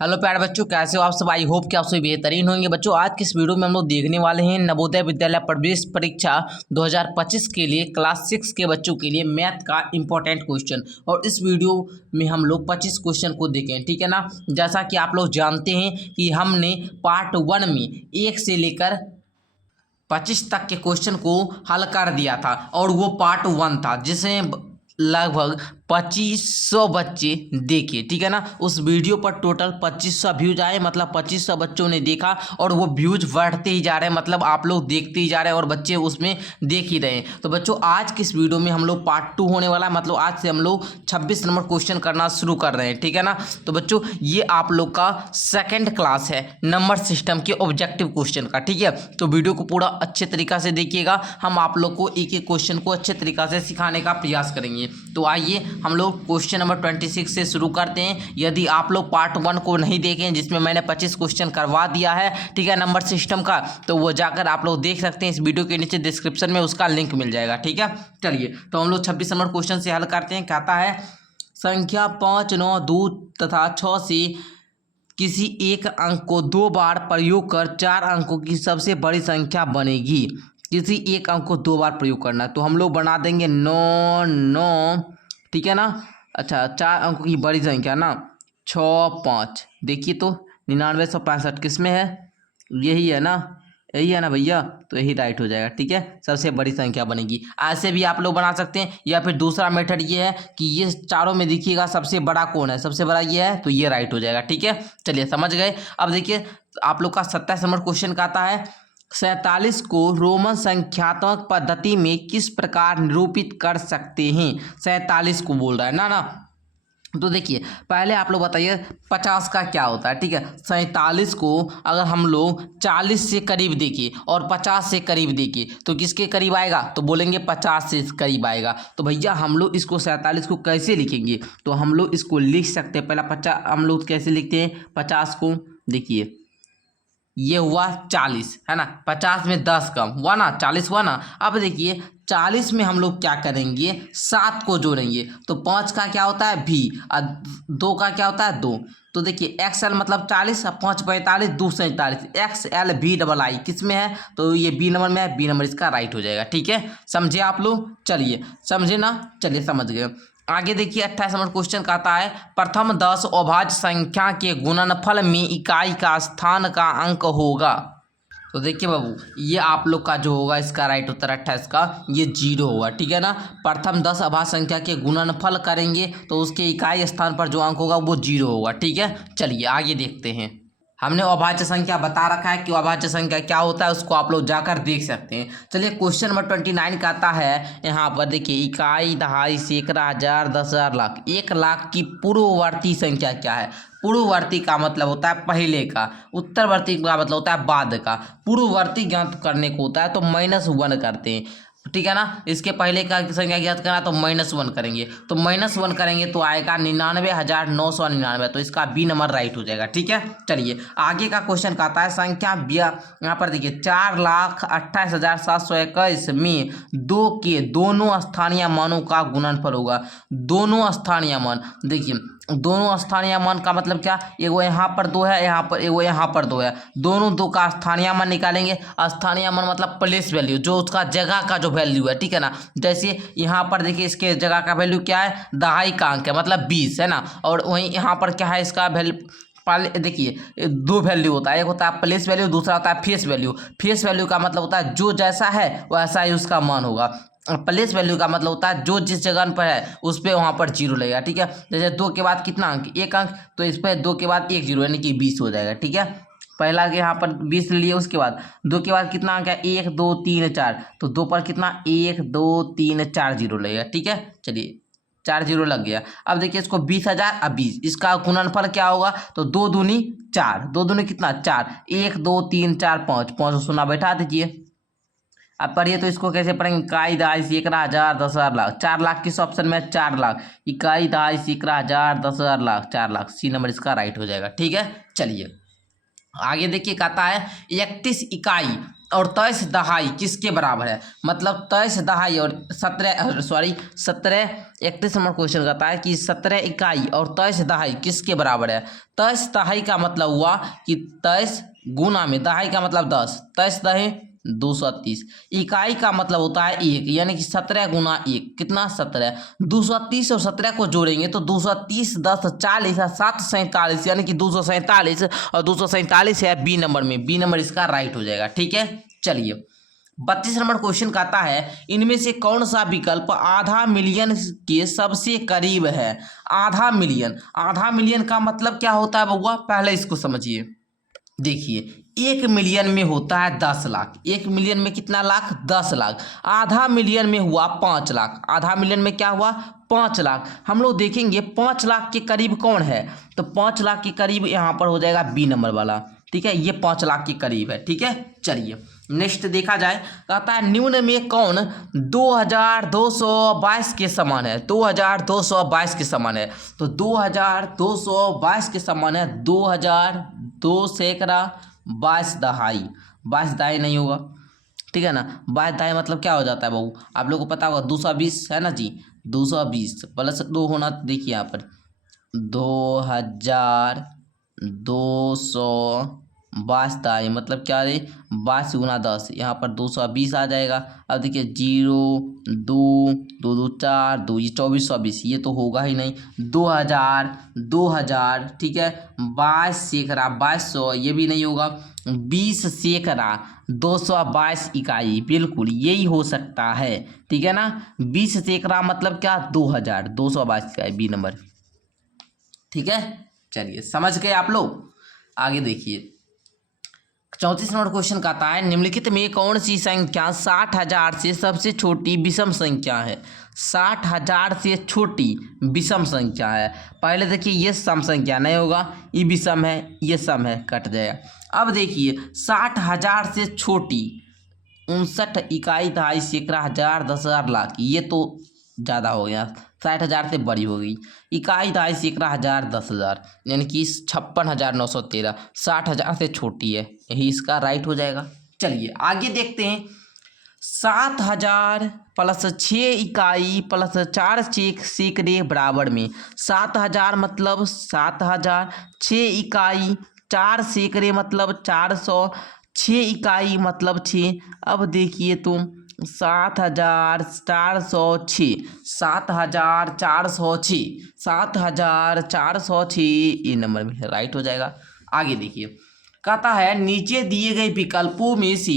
Hello प्यारे बच्चों, कैसे हो आप सब। आई होप कि आप सभी बेहतरीन होंगे। बच्चों आज की इस वीडियो में हम लोग देखने वाले हैं नवोदय विद्यालय प्रवेश परीक्षा 2025 के लिए क्लास 6 के बच्चों के लिए मैथ का इंपॉर्टेंट क्वेश्चन। और इस वीडियो में हम लोग 25 क्वेश्चन को देखें, ठीक है ना। जैसा कि आप लोग जानते हैं कि हमने पार्ट 1 में 1 से लेकर 25 तक के क्वेश्चन को हल कर दिया था और वो पार्ट 1 था जिसमें लगभग 2500 बच्चे देखे, ठीक है ना। उस वीडियो पर टोटल 2500 व्यूज आए, मतलब 2500 बच्चों ने देखा और वो व्यूज बढ़ते ही जा रहे हैं, मतलब आप लोग देखते ही जा रहे हैं और बच्चे उसमें देख ही रहे हैं। तो बच्चों आज की इस वीडियो में हम लोग पार्ट 2 होने वाला है, मतलब आज से हम लोग 26 नंबर क्वेश्चन करना शुरू कर रहे हैं, ठीक है ना। तो बच्चों ये आप लोग का सेकेंड क्लास है नंबर सिस्टम के ऑब्जेक्टिव क्वेश्चन का, ठीक है। तो वीडियो को पूरा अच्छे तरीका से देखिएगा, हम आप लोग को एक एक क्वेश्चन को अच्छे तरीका से सिखाने का प्रयास करेंगे। तो आइए हम लोग क्वेश्चन नंबर 26 से शुरू करते हैं। यदि आप लोग पार्ट 1 को नहीं देखें जिसमें मैंने 25 क्वेश्चन करवा दिया है, ठीक है, नंबर सिस्टम का, तो वो जाकर आप लोग देख सकते हैं। इस वीडियो के नीचे डिस्क्रिप्शन में उसका लिंक मिल जाएगा, ठीक है। चलिए तो हम लोग 26 नंबर क्वेश्चन से हल करते हैं। कहता है संख्या 5, 9, 2 तथा 6 से किसी एक अंक को 2 बार प्रयोग कर 4 अंकों की सबसे बड़ी संख्या बनेगी। किसी एक अंक को 2 बार प्रयोग करना है, तो हम लोग बना देंगे 9 9, ठीक है ना। अच्छा 4 अंकों की बड़ी संख्या ना 6 5, देखिए तो 9965 किस में है, यही है ना, यही है ना भैया, तो यही राइट हो जाएगा, ठीक है। सबसे बड़ी संख्या बनेगी। ऐसे भी आप लोग बना सकते हैं, या फिर दूसरा मेथड ये है कि ये चारों में देखिएगा सबसे बड़ा कौन है, सबसे बड़ा ये है, तो ये राइट हो जाएगा, ठीक है। चलिए समझ गए। अब देखिए आप लोग का 27 नंबर क्वेश्चन का आता है 47 को रोमन संख्यात्मक पद्धति में किस प्रकार निरूपित कर सकते हैं। 47 को बोल रहा है ना। तो देखिए पहले आप लोग बताइए 50 का क्या होता है, ठीक है। 47 को अगर हम लोग 40 से करीब देखें और 50 से करीब देखें तो किसके करीब आएगा, तो बोलेंगे 50 से करीब आएगा। तो भैया हम लोग इसको 47 को कैसे लिखेंगे, तो हम लोग इसको लिख सकते हैं। पहला 50 हम लोग कैसे लिखते हैं 50 को, देखिए ये हुआ 40 है ना, 50 में 10 कम हुआ ना, 40 हुआ ना। अब देखिए 40 में हम लोग क्या करेंगे, 7 को जोड़ेंगे, तो 5 का क्या होता है भी, और 2 का क्या होता है 2। तो देखिए एक्स एल मतलब 40, 5 45, 2 47, एक्स एल भी डबल आई किस में है, तो ये बी नंबर में है, बी नंबर इसका राइट हो जाएगा, ठीक है। समझे आप लोग, चलिए समझे ना, चलिए समझ गए। आगे देखिए 28 नंबर क्वेश्चन का आता है प्रथम 10 अभाज्य संख्या के गुणनफल में इकाई का स्थान का अंक होगा। तो देखिए बाबू ये आप लोग का जो होगा इसका राइट उत्तर 28 का ये 0 होगा, ठीक है ना। प्रथम 10 अभाज्य संख्या के गुणनफल करेंगे तो उसके इकाई स्थान पर जो अंक होगा वो 0 होगा, ठीक है। चलिए आगे देखते हैं। हमने अभाज्य संख्या बता रखा है कि अभाज्य संख्या क्या होता है, उसको आप लोग जाकर देख सकते हैं। चलिए क्वेश्चन नंबर 29 का आता है, यहाँ पर देखिए इकाई, दहाई, सैकड़ा, हजार, 10,000, लाख। 1,00,000 की पूर्ववर्ती संख्या क्या है। पूर्ववर्ती का मतलब होता है पहले का, उत्तरवर्ती का मतलब होता है बाद का। पूर्ववर्ती ज्ञात करने को होता है तो -1 करते हैं, ठीक है ना। इसके पहले का संख्या ज्ञात करना तो -1 करेंगे, तो -1 करेंगे तो आएगा 99,999, तो इसका बी नंबर राइट हो जाएगा, ठीक है। चलिए आगे का क्वेश्चन का आता है संख्या यहाँ पर देखिए 4,28,721 में 2 के दोनों स्थानीय मानों का गुणनफल होगा। दोनों स्थानीय मान, देखिए दोनों स्थानीय मान का मतलब क्या, एगो यहाँ पर 2 है, यहाँ पर एगो, यहाँ पर 2 है, दोनों 2 का स्थानीय मान निकालेंगे। स्थानीय मान मतलब प्लेस वैल्यू, जो उसका जगह का जो वैल्यू है, ठीक है ना। जैसे यहाँ पर देखिए इसके जगह का वैल्यू क्या है, दहाई का अंक है मतलब 20 है ना, और वहीं यहाँ पर क्या है इसका वैल्यू, देखिए 2 वैल्यू होता है, एक होता है प्लेस वैल्यू, दूसरा होता है फेस वैल्यू। फेस वैल्यू का मतलब होता है जो जैसा है वैसा ही उसका मान होगा। प्लेस वैल्यू का मतलब होता है जो जिस जगह पर है उस पर वहाँ पर 0 लगेगा, ठीक है। जैसे 2 के बाद कितना अंक, 1 अंक, तो इस पर 2 के बाद 1 0 यानी कि 20 हो जाएगा, ठीक है। पहला के यहाँ पर 20 लिए, उसके बाद 2 के बाद कितना अंक है 1 2 3 4, तो 2 पर कितना 1 2 3 4 0 लगेगा, ठीक है। चलिए 4 0 लग गया। अब देखिए इसको 20,000 अब 20, इसका गुणनफल क्या होगा, तो 2 दूनी 4, 2 दूनी कितना 4, 1 2 3 4 5, 5 शून्य बैठा दीजिए। अब पढ़िए तो इसको कैसे पढ़ेंगे, इकाई, दहाई, सैकड़ा, हजार, 10,000, लाख। 4 लाख किस ऑप्शन में है, 4 लाख। इकाई, दहाई, सैकड़ा, हजार, 10,000, लाख, 4 लाख, सी नंबर इसका राइट हो जाएगा, ठीक है। चलिए आगे देखिए कहता है 31 इकाई और 23 दहाई किसके बराबर है। मतलब 23 दहाई और 17 31 नंबर क्वेश्चन कहता है कि 17 इकाई और 23 दहाई किसके बराबर है। 23 दहाई का मतलब हुआ कि 23 गुना में दहाई का मतलब 10, 23 दहे 230। इकाई का मतलब होता है 1, यानी कि 17 गुना 1 कितना 17। 230 और 17 को जोड़ेंगे तो 230 10 40 है 7 47, यानी कि 247 और 247 है बी नंबर में। बी नंबर इसका राइट हो जाएगा। ठीक है, चलिए 32 नंबर क्वेश्चन कहता है इनमें से कौन सा विकल्प आधा मिलियन के सबसे करीब है। आधा मिलियन, आधा मिलियन का मतलब क्या होता है बउआ, पहले इसको समझिए। देखिए 1 मिलियन में होता है 10 लाख, 1 मिलियन में कितना लाख, 10 लाख। आधा मिलियन में हुआ 5 लाख, आधा मिलियन में क्या हुआ 5 लाख। हम लोग देखेंगे 5 लाख के करीब कौन है, तो 5 लाख के करीब यहाँ पर हो जाएगा बी नंबर वाला। ठीक है, ये 5 लाख के करीब है। ठीक है, चलिए नेक्स्ट देखा जाए, कहता है निम्न में कौन 2222 के समान है। 2222 के समान है, तो 2222 के समान है 2002 सैकड़ा 22 दहाई। 22 दहाई नहीं होगा, ठीक है ना। 22 दहाई मतलब क्या हो जाता है बहू, आप लोगों को पता होगा 220 है ना जी। 220 प्लस 2 होना, देखिए यहाँ पर 2222 दहाई मतलब क्या है 22 गुना 10, यहाँ पर 220 आ जाएगा। अब देखिए 0 2 2 2 4 2, ये 2420, ये तो होगा ही नहीं। 2000 ठीक है। 22 सैकड़ा 2200, ये भी नहीं होगा। 20 सैकड़ा 222 इकाई, बिल्कुल यही हो सकता है। ठीक है ना, 20 सैकड़ा मतलब क्या 2222 इकाई, बी नंबर। ठीक है, चलिए समझ गए आप लोग। आगे देखिए 34 नंबर क्वेश्चन कहता है निम्नलिखित में कौन सी संख्या 60,000 से सबसे छोटी विषम संख्या है। 60,000 से छोटी विषम संख्या है। पहले देखिए ये सम संख्या नहीं होगा, ये विषम है, ये सम है, कट जाएगा। अब देखिए 60,000 से छोटी 59 इकाई दहाई सैकड़ा हजार 10,000 लाख, ये तो ज़्यादा हो गया। 60,000 से बड़ी हो गई। इकाई दहाई सैकड़ा हजार 10,000, यानी कि 56,913। 60,000 से छोटी है, यही इसका राइट हो जाएगा। चलिए आगे देखते हैं। 7,000 प्लस 6 इकाई प्लस 4 सैकड़े बराबर में। 7,000 मतलब 7,000, 6 इकाई 4 सैकड़े मतलब 400, 6 इकाई मतलब 6। अब देखिए तुम 7,406, 7,406, 7,406 ये नंबर में राइट हो जाएगा। आगे देखिए कहता है नीचे दिए गए विकल्पों में से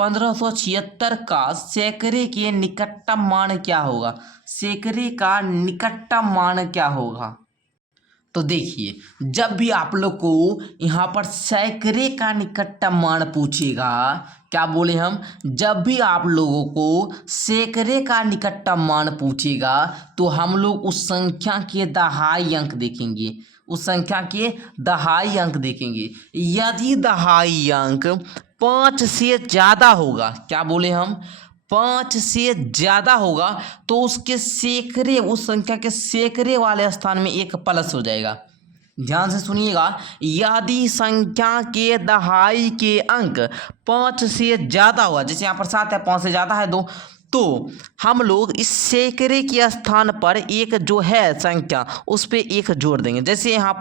1576 का सैकड़े के निकटतम मान क्या होगा। सैकड़े का निकटतम मान क्या होगा, तो देखिए जब भी आप लोग को यहाँ पर सैकड़े का निकटतम मान पूछेगा, क्या बोले हम, जब भी आप लोगों को सैकड़े का निकटतम मान पूछेगा तो हम लोग उस संख्या के दहाई अंक देखेंगे, उस संख्या के दहाई अंक देखेंगे। यदि दहाई अंक 5 से ज़्यादा होगा, क्या बोले हम, 5 से ज़्यादा होगा तो उसके सैकड़े, उस संख्या के सैकड़े वाले स्थान में एक प्लस हो जाएगा। ध्यान से सुनिएगा, यदि संख्या के दहाई के अंक 5 से ज़्यादा हुआ, जैसे यहाँ पर 7 है, 5 से ज़्यादा है 2, तो हम लोग इस सैकड़े के स्थान पर एक जो है संख्या उस पर एक जोड़ देंगे। जैसे यहाँ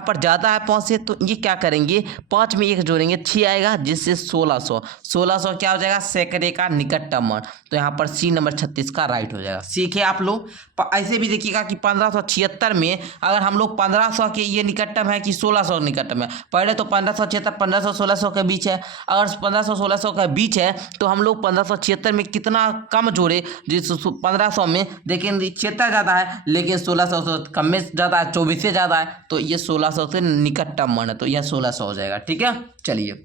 पर ज़्यादा है 5 से, तो ये क्या करेंगे 5 में 1 जोड़ेंगे 6 आएगा, जिससे 1600। 1600 क्या हो जाएगा, सैकड़े का निकटतम मान। तो यहाँ पर सी नंबर 36 का राइट हो जाएगा। सीखे आप लोग। ऐसे भी देखिएगा कि 1576 में अगर हम लोग 1500 के ये निकटतम है कि 1600 निकटतम है। पहले तो 1576 1500 1600 के बीच है। अगर 1500 1600 के बीच है तो हम लोग 1576 में कितना कम जोड़े, जिस 1500 में देखेंगे 76 ज़्यादा है लेकिन 1600 से कम में ज़्यादा है, 24 से ज़्यादा है, तो ये 1600 से निकटतम मान है, तो यह 1600 हो जाएगा। ठीक है, चलिए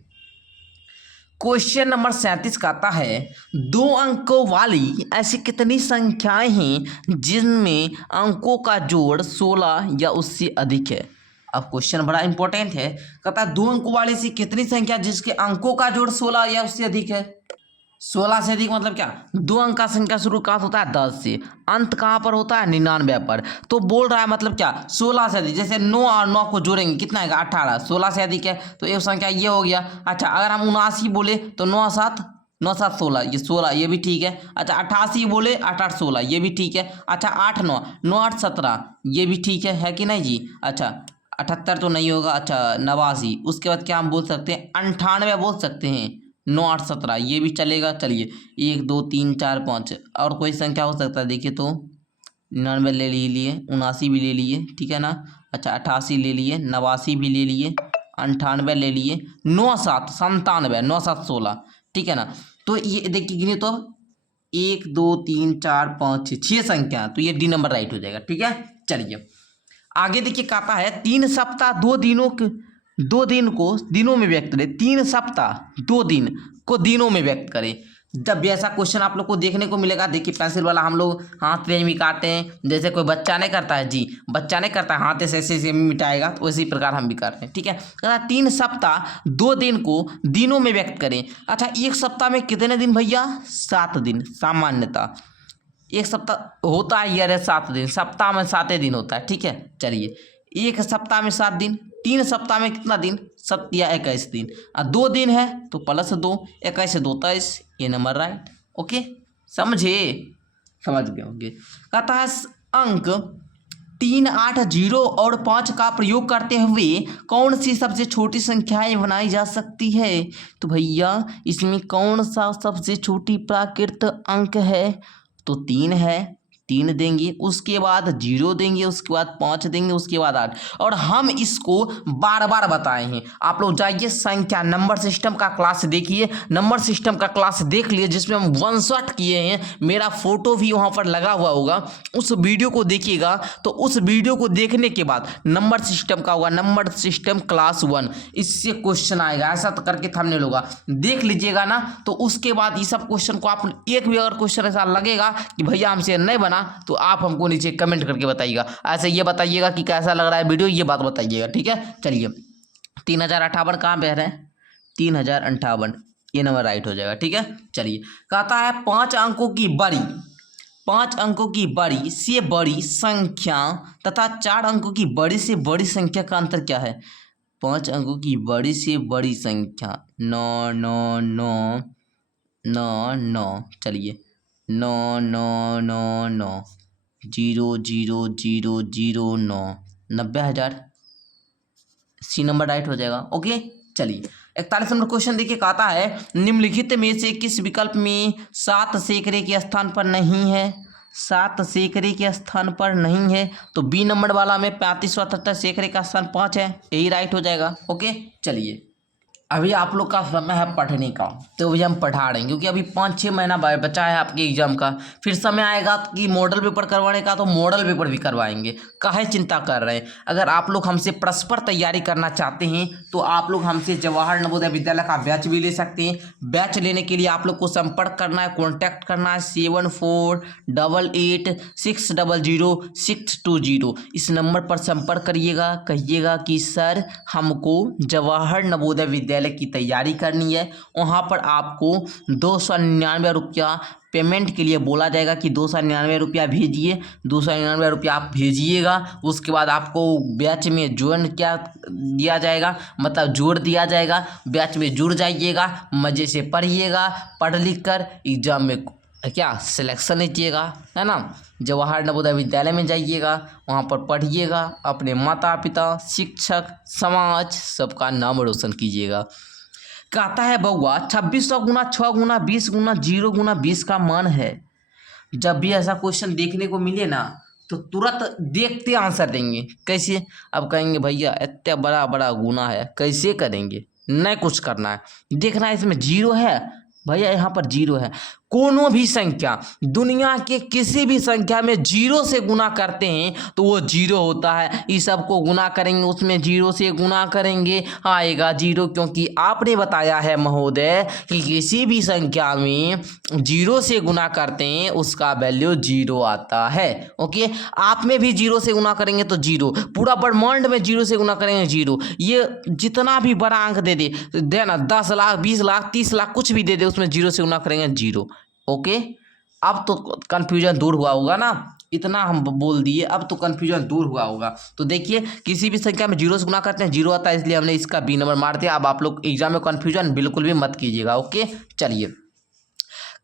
क्वेश्चन नंबर 37 कहता है 2 अंकों वाली ऐसी कितनी संख्याएं हैं जिनमें अंकों का जोड़ 16 या उससे अधिक है। अब क्वेश्चन बड़ा इंपॉर्टेंट है, कहता है 2 अंकों वाली ऐसी कितनी संख्या जिसके अंकों का जोड़ 16 या उससे अधिक है। 16 से अधिक मतलब क्या, 2 अंक का संख्या शुरू कहाँ से होता है 10 से, अंत कहाँ पर होता है 99 पर। तो बोल रहा है मतलब क्या 16 से अधिक, जैसे 9 और 9 को जोड़ेंगे कितना आएगा 18, 16 से अधिक है तो एक संख्या ये हो गया। अच्छा अगर हम 79 बोले तो 9 7 9 7 16, ये 16 ये भी ठीक है। अच्छा 88 बोले 8 8 16 ये भी ठीक है। अच्छा 8 9 9 8 17 ये भी ठीक है कि नहीं जी। अच्छा 78 तो नहीं होगा। अच्छा 89, उसके बाद क्या हम बोल सकते हैं 98 बोल सकते हैं। 9 8 17 ये भी चलेगा। चलिए 1 2 3 4 5 और कोई संख्या हो सकता है देखिए तो 99 ले लिए, 79 भी ले लिए, ठीक है ना। अच्छा 88 ले लिए, 89 भी ले लिए, 98 ले लिए, 9 7 97 9 7 16, ठीक है ना। तो ये देखिए गिने तो 1 2 3 4 5 6 संख्या, तो ये डी नंबर राइट हो जाएगा, ठीक है। चलिए आगे देखिए कहता है 3 सप्ताह 2 दिनों के 2 दिन को दिनों में व्यक्त करें। 3 सप्ताह 2 दिन को दिनों में व्यक्त करें। जब भी ऐसा क्वेश्चन आप लोग को देखने को मिलेगा, देखिए पेंसिल वाला हम लोग हाथ पे मिटाते हैं, जैसे कोई बच्चा नहीं करता है जी, बच्चा नहीं करता है हाथ से ऐसे मिटाएगा, तो उसी प्रकार हम भी कर रहे हैं, ठीक है। कहता 3 सप्ताह 2 दिन को दिनों में व्यक्त करें। अच्छा एक सप्ताह में कितने दिन भैया 7 दिन, सामान्यतः एक सप्ताह होता है यार 7 दिन, सप्ताह में 7 दिन होता है, ठीक है। चलिए एक सप्ताह में 7 दिन, 3 सप्ताह में कितना दिन 7 या 21 दिन, और 2 दिन है तो +2, 21 से 2 23, ये नंबर राइट। ओके समझे, समझ गए होंगे। कहता है अंक 3 8 0 और 5 का प्रयोग करते हुए कौन सी सबसे छोटी संख्याएं बनाई जा सकती है। तो भैया इसमें कौन सा सबसे छोटी प्राकृत अंक है, तो 3 है, 3 देंगे, उसके बाद 0 देंगे, उसके बाद 5 देंगे, उसके बाद 8। और हम इसको बार बार बताए हैं। आप लोग जाइए संख्या नंबर सिस्टम का क्लास देखिए, नंबर सिस्टम का क्लास देख लिए जिसमें हम 1 शॉट किए हैं, मेरा फोटो भी वहाँ पर लगा हुआ होगा, उस वीडियो को देखिएगा। तो उस वीडियो को देखने के बाद नंबर सिस्टम का होगा, नंबर सिस्टम क्लास 1, इससे क्वेश्चन आएगा, ऐसा तो करके थंबनेल होगा, देख लीजिएगा ना। तो उसके बाद ये सब क्वेश्चन को आप एक भी अगर क्वेश्चन ऐसा लगेगा कि भैया हमसे नहीं बना, तो आप हमको नीचे कमेंट करके बताइएगा। ऐसे ये बताइएगा कि कैसा लग रहा है वीडियो, ये बात बताइएगा, ठीक है। चलिए 3058 कहाँ पे है, 3058, ये नंबर राइट हो जाएगा, ठीक है। चलिए कहता है 5 अंकों की बड़ी से बड़ी संख्या तथा 4 अंकों की बड़ी से बड़ी संख्या का अंतर क्या है। 5 अंकों की बड़ी से बड़ी संख्या 9 9 9 9 9, चलिए 9 9 9 9 0 0 0 0 9, 90,000, सी नंबर राइट हो जाएगा। ओके चलिए 41 नंबर क्वेश्चन देखिए, कहता है निम्नलिखित में से किस विकल्प में 7 सैकड़े के स्थान पर नहीं है। 7 सैकड़े के स्थान पर नहीं है, तो बी नंबर वाला में 35 व 78 सैकड़े का स्थान 5 है, यही राइट हो जाएगा। ओके चलिए अभी आप लोग का समय है पढ़ने का, तो अभी हम पढ़ा रहे हैं क्योंकि अभी 5-6 महीना बचा है आपके एग्जाम का। फिर समय आएगा कि मॉडल पेपर करवाने का, तो मॉडल पेपर भी करवाएंगे, काहे चिंता कर रहे हैं। अगर आप लोग हमसे परस्पर तैयारी करना चाहते हैं तो आप लोग हमसे जवाहर नवोदय विद्यालय का बैच भी ले सकते हैं। बैच लेने के लिए आप लोग को संपर्क करना है, कॉन्टैक्ट करना है 7488600620। इस नंबर पर संपर्क करिएगा, कहिएगा कि सर हमको जवाहर नवोदय विद्यालय की तैयारी करनी है। वहाँ पर आपको 299 रुपया पेमेंट के लिए बोला जाएगा कि 299 रुपया भेजिए, 299 रुपया आप भेजिएगा। उसके बाद आपको बैच में ज्वाइन क्या दिया जाएगा, मतलब जोड़ दिया जाएगा। बैच में जुड़ जाइएगा, मज़े से पढ़िएगा, पढ़ लिख कर एग्जाम में क्या सिलेक्शन लीजिएगा, है ना। जवाहर नवोदय विद्यालय में जाइएगा, वहाँ पर पढ़िएगा, अपने माता पिता शिक्षक समाज सबका नाम रोशन कीजिएगा। कहता है बउआ 2600 गुना 6 गुना 20 गुना 0 गुना 20 का मान है। जब भी ऐसा क्वेश्चन देखने को मिले ना, तो तुरंत देखते आंसर देंगे। कैसे, अब कहेंगे भैया इतना बड़ा बड़ा गुना है, कैसे करेंगे, नहीं कुछ करना है, देखना है इसमें 0 है भैया, यहाँ पर 0 है, कोनो भी संख्या दुनिया के किसी भी संख्या में जीरो से गुना करते हैं तो वो जीरो होता है। इस सब को गुना करेंगे, उसमें जीरो से गुना करेंगे, आएगा जीरो, क्योंकि आपने बताया है महोदय कि किसी भी संख्या में जीरो से गुना करते हैं उसका वैल्यू जीरो आता है। ओके, आप में भी जीरो से गुना करेंगे तो जीरो, पूरा ब्रह्मांड में जीरो से गुना करेंगे जीरो। ये जितना भी बड़ा अंक दे ना, 10 लाख 20 लाख 30 लाख कुछ भी दे दे, उसमें जीरो से गुना करेंगे जीरो। ओके, अब तो कंफ्यूजन दूर हुआ होगा ना, इतना हम बोल दिए, अब तो कंफ्यूजन दूर हुआ होगा। तो देखिए किसी भी संख्या में जीरो से गुना करते हैं जीरो आता है, इसलिए हमने इसका बी नंबर मार दिया। अब आप लोग एग्जाम में कंफ्यूजन बिल्कुल भी मत कीजिएगा। ओके, चलिए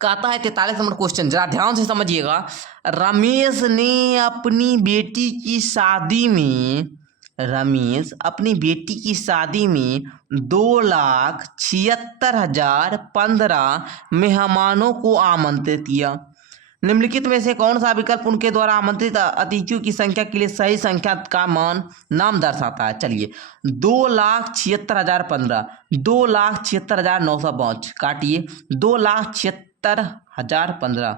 कहता है 43 नंबर क्वेश्चन, जरा ध्यान से समझिएगा। रमेश ने अपनी बेटी की शादी में रमेश अपनी बेटी की शादी में 2,76,015 मेहमानों को आमंत्रित किया। निम्नलिखित में से कौन सा विकल्प उनके द्वारा आमंत्रित अतिथियों की संख्या के लिए सही संख्या का नाम दर्शाता है? चलिए, 2,76,015, 2,76,905 काटिए, 2,76,015।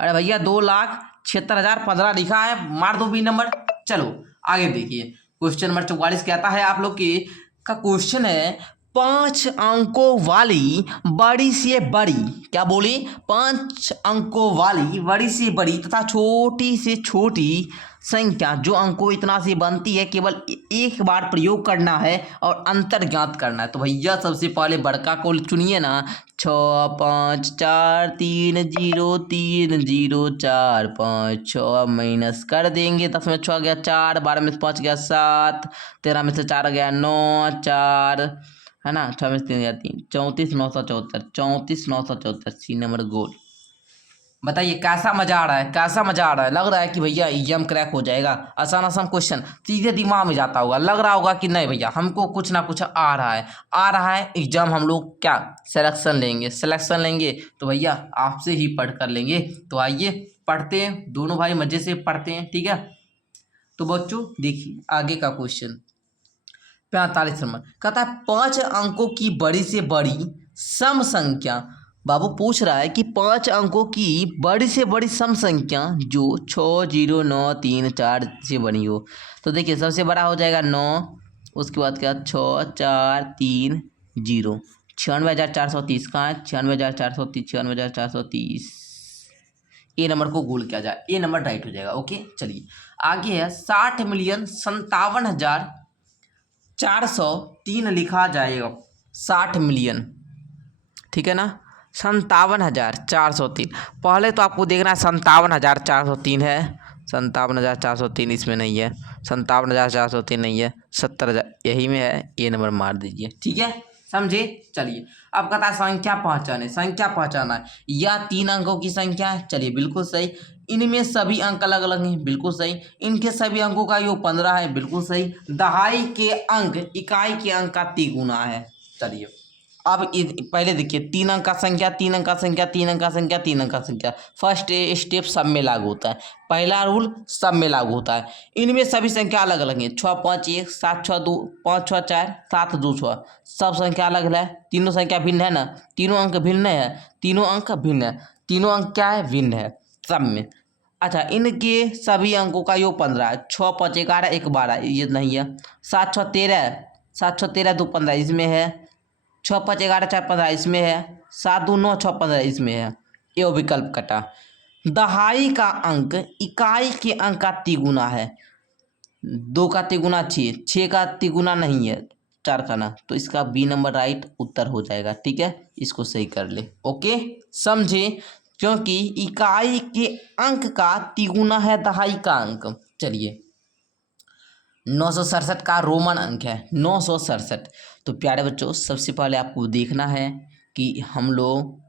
अरे भैया 2,76,015 लिखा है, मार दो बी नंबर। चलो आगे देखिए, क्वेश्चन नंबर 44 कहता है आप लोग की का क्वेश्चन है, 5 अंकों वाली बड़ी से बड़ी, क्या बोली, 5 अंकों वाली बड़ी से बड़ी तथा छोटी से छोटी संख्या जो अंकों इतना से बनती है, केवल एक बार प्रयोग करना है और अंतर ज्ञात करना है। तो भैया सबसे पहले बड़का को चुनिए ना, 6 5 4 3 0 3 0 4 5 6 माइनस कर देंगे, 10 में 6 गया 4, 12 में 5 गया 7, 13 में से 4 गया 9, 4 है ना, 6 में से 3 गया 3, 34,974, 34,974 सी नंबर गोल। बताइए कैसा मजा आ रहा है, कैसा मजा आ रहा है? लग रहा है कि भैया एग्जाम क्रैक हो जाएगा, आसान आसान क्वेश्चन सीधे दिमाग में जाता होगा, लग रहा होगा कि नहीं भैया हमको कुछ ना कुछ आ रहा है एग्जाम, हम लोग क्या सिलेक्शन लेंगे तो भैया आपसे ही पढ़ कर लेंगे। तो आइए पढ़ते हैं, दोनों भाई मजे से पढ़ते हैं, ठीक है। तो बच्चों देखिए आगे का क्वेश्चन 45 नंबर कहता है, 5 अंकों की बड़ी से बड़ी सम संख्या। बाबू पूछ रहा है कि 5 अंकों की बड़ी से बड़ी सम संख्या जो 6 0 9 3 4 से बनी हो। तो देखिए सबसे बड़ा हो जाएगा 9, उसके बाद क्या 6 4 3 0, 96,430 कहाँ है, 96,430, 96,430। ए नंबर को गोल किया जाए, ए नंबर राइट हो जाएगा। ओके चलिए आगे है, 60,57,403 लिखा जाएगा, 60 मिलियन, ठीक है ना, 57,403। पहले तो आपको देखना है 57,403 है, 57,403 इसमें नहीं है, 57,403 नहीं है, 70,000 यही में है, ये नंबर मार दीजिए, ठीक है, समझे। चलिए अब कहता है संख्या पहचाना है, या 3 अंकों की संख्या है, चलिए बिल्कुल सही। इनमें सभी अंक अलग अलग हैं, बिल्कुल सही। इनके सभी अंकों का योग 15 है, बिल्कुल सही। दहाई के अंक इकाई के अंक का तिगुना है। चलिए अब पहले देखिए 3 अंक का संख्या, 3 अंक का संख्या, 3 अंक का संख्या, 3 अंक का संख्या, फर्स्ट स्टेप सब में लागू होता है, पहला रूल सब में लागू होता है। इनमें सभी संख्या अलग अलग है, 6 5 1 7 6 2 5 6 4 7 2 6, सब संख्या अलग है, तीनों संख्या भिन्न है ना, तीनों अंक भिन्न है, तीनों अंक भिन्न है, तीनों अंक क्या है, भिन्न है सब में। अच्छा इनके सभी अंकों का योग 15 है, 6 5 11 1 12 ये नहीं है, 7 6 13, 7 6 13 2 15 इसमें है, 6 5 11 4 15 इसमें है, 7 2 9 6 15 इसमें है, ये विकल्प कटा। दहाई का अंक इकाई के अंक का तिगुना है, 2 का तिगुना 6, 6 का तिगुना नहीं है 4 का ना, तो इसका बी नंबर राइट उत्तर हो जाएगा, ठीक है, इसको सही कर ले। ओके समझे, क्योंकि इकाई के अंक का तिगुना है दहाई का अंक। चलिए 967 का रोमन अंक है 967। तो प्यारे बच्चों सबसे पहले आपको देखना है कि हम लोग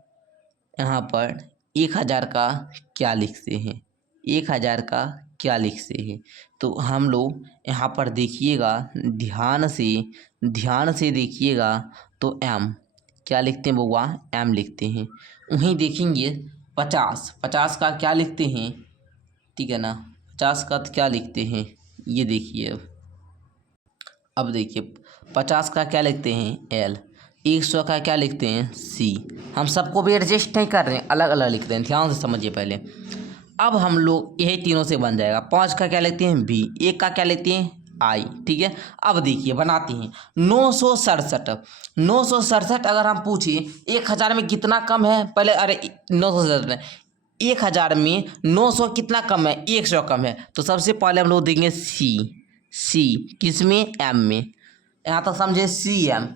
यहाँ पर 1000 का क्या लिखते हैं, 1000 का क्या लिखते हैं। तो हम लोग यहाँ पर देखिएगा ध्यान से देखिएगा, तो एम क्या लिखते हैं बउआ, एम लिखते हैं। वहीं देखेंगे 50 का क्या लिखते हैं, ठीक है ना, 50 का क्या लिखते हैं, ये देखिए अब देखिए 50 का क्या लिखते हैं, एल, 100 का क्या लिखते हैं, सी, हम सबको भी एडजस्ट नहीं कर रहे हैं, अलग अलग लिख रहे हैं, ध्यान से समझिए पहले। अब हम लोग यही तीनों से बन जाएगा। 5 का क्या लेते हैं बी, 1 का क्या लेते हैं आई, ठीक है। अब देखिए बनाते हैं 967 अगर हम पूछे 1000 में कितना कम है, पहले अरे 967 1000 में 900 कितना कम है, 100 कम है। तो सबसे पहले हम लोग देंगे सी किस में, एम में। यहाँ तक समझे, सी एम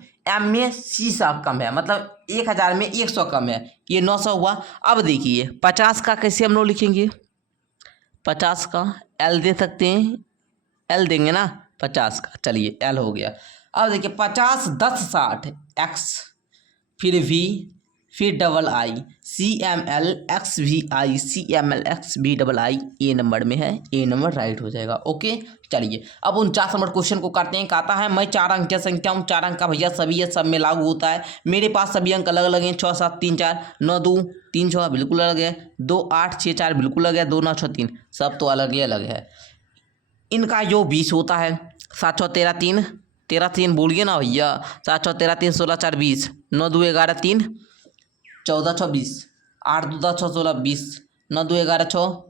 में सी सब कम है, मतलब 1000 में 100 कम है, ये 900 हुआ। अब देखिए 50 का कैसे हम लोग लिखेंगे, 50 का एल दे सकते हैं, एल देंगे ना 50 का, चलिए एल हो गया। अब देखिए 50 10 60 एक्स, फिर वी, फिर double I, C M L X V I, C M L X V double I, A number में है, ए नंबर राइट हो जाएगा। ओके चलिए अब 49 नंबर क्वेश्चन को करते हैं। कहता है मैं 4 अंक की संख्या हूँ, 4 अंक का भैया सभी है, सब में लागू होता है। मेरे पास सभी अंक अलग अलग हैं, 6 7 3 4, 9 2 3 6 बिल्कुल अलग है, 2 8 6 4 बिल्कुल अलग है, 2 9 6 3 सब तो अलग ही अलग है। इनका जो 20 होता है, 7 6 13 3, 13 3 बोल गए ना भैया, 7 6 13 3 16 4 20, 9 2 11 3 14 6 20, 8 2 10 6 16 20, 9 2 11 6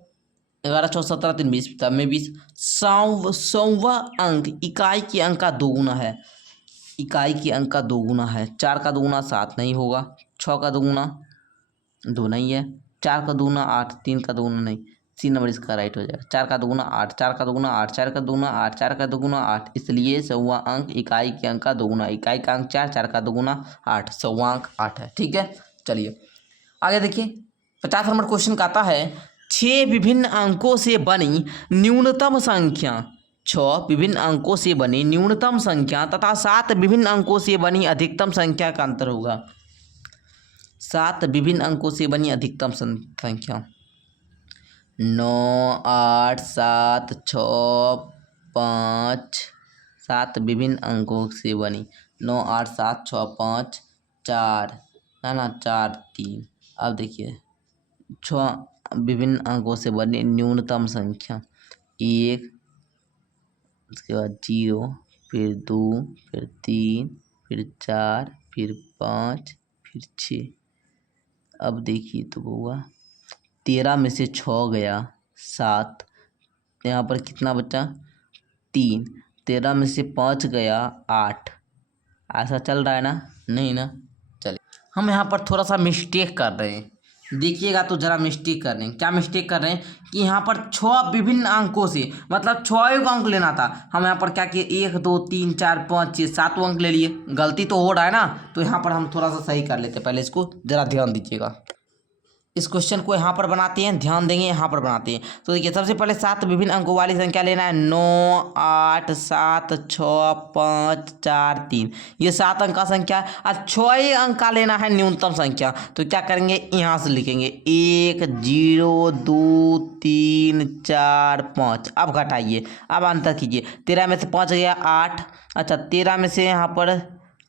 11 6 17 3 20, तब में 20। 100वां अंक इकाई के अंक का दोगुना है, इकाई के अंक का दोगुना है। 4 का दोगुना 7 नहीं होगा, 6 का दोगुना 2 नहीं है, 4 का दोगुना 8, 3 का दोगुना नहीं, सी नंबर इसका राइट हो जाएगा। 4 का दोगुना 8, 4 का दोगुना 8, 4 का दोगुना 8, 4 का दोगुना 8, इसलिए 100वां अंक इकाई के अंक का दोगुना, इकाई का अंक 4, 4 का दोगुना 8, 100वां अंक 8 है, ठीक है। चलिए आगे देखिए 50 नंबर क्वेश्चन का आता है 6 विभिन्न अंकों से बनी न्यूनतम संख्या, 6 विभिन्न अंकों से बनी न्यूनतम संख्या तथा 7 विभिन्न अंकों से बनी अधिकतम संख्या का अंतर होगा। 7 विभिन्न अंकों से बनी अधिकतम संख्या, 9 8 7 6 5, 7 विभिन्न अंकों से बनी, 9 8 7 6 5 4 है ना, 4 3। अब देखिए 6 विभिन्न अंकों से बनी न्यूनतम संख्या, 1, उसके बाद 0, फिर 2, फिर 3, फिर 4, फिर 5, फिर 6। अब देखिए तो होगा 13 में से 6 गया 7, यहाँ पर कितना बचा 3, 13 में से 5 गया 8, ऐसा चल रहा है ना, नहीं ना। चलिए हम यहाँ पर थोड़ा सा मिस्टेक कर रहे हैं, देखिएगा तो ज़रा मिस्टेक कर रहे हैं। क्या मिस्टेक कर रहे हैं कि यहाँ पर 6 विभिन्न अंकों से, मतलब 6 अंक लेना था, हम यहाँ पर क्या किए 1 2 3 4 5 6 7 अंक ले लिए। गलती तो हो रहा है ना, तो यहाँ पर हम थोड़ा सा सही कर लेते, पहले इसको ज़रा ध्यान दीजिएगा। इस क्वेश्चन को यहाँ पर बनाते हैं, ध्यान देंगे यहाँ पर बनाते हैं। तो देखिए सबसे पहले 7 विभिन्न अंकों वाली संख्या लेना है, 9 8 7 6 5 4 3, ये 7 अंक का संख्या है। और 6 अंक का लेना है न्यूनतम संख्या, तो क्या करेंगे यहाँ से लिखेंगे 1 0 2 3 4 5। अब घटाइए, अब अंतर कीजिए, 13 में से 5 गया 8, अच्छा 13 में से यहाँ पर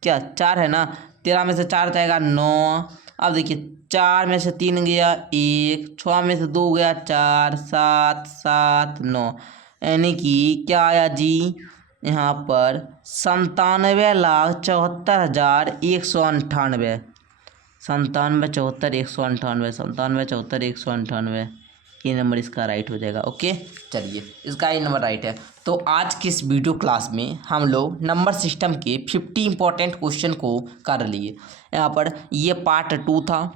क्या 4 है ना, 13 में से 4 जाएगा 9। अब देखिए 4 में से 3 गया 1, 6 में से 2 गया 4, 7 7 9, यानी कि क्या आया जी यहाँ पर 97,74,198, 97,74,198, ये नंबर इसका राइट हो जाएगा। ओके चलिए इसका ये नंबर राइट है। तो आज की इस वीडियो क्लास में हम लोग नंबर सिस्टम के 50 इंपॉर्टेंट क्वेश्चन को कर लिए। यहाँ पर ये पार्ट 2 था।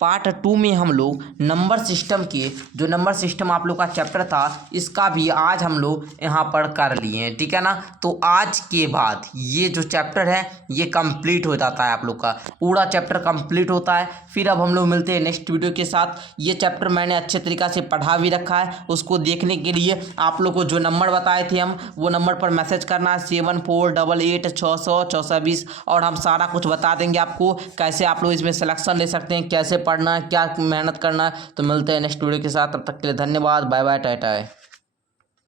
पार्ट 2 में हम लोग नंबर सिस्टम के, जो नंबर सिस्टम आप लोग का चैप्टर था, इसका भी आज हम लोग यहाँ पर कर लिए हैं, ठीक है ना। तो आज के बाद ये जो चैप्टर है ये कंप्लीट हो जाता है, आप लोग का पूरा चैप्टर कंप्लीट होता है। फिर अब हम लोग मिलते हैं नेक्स्ट वीडियो के साथ। ये चैप्टर मैंने अच्छे तरीक़ा से पढ़ा भी रखा है, उसको देखने के लिए आप लोग को जो नंबर बताए थे हम, वो नंबर पर मैसेज करना है 7488 और हम सारा कुछ बता देंगे आपको, कैसे आप लोग इसमें सिलेक्शन ले सकते हैं, कैसे पढ़ना है, क्या मेहनत करना है। तो मिलते हैं नेक्स्ट वीडियो के साथ, तब तक के लिए धन्यवाद, बाय बाय, टाटा।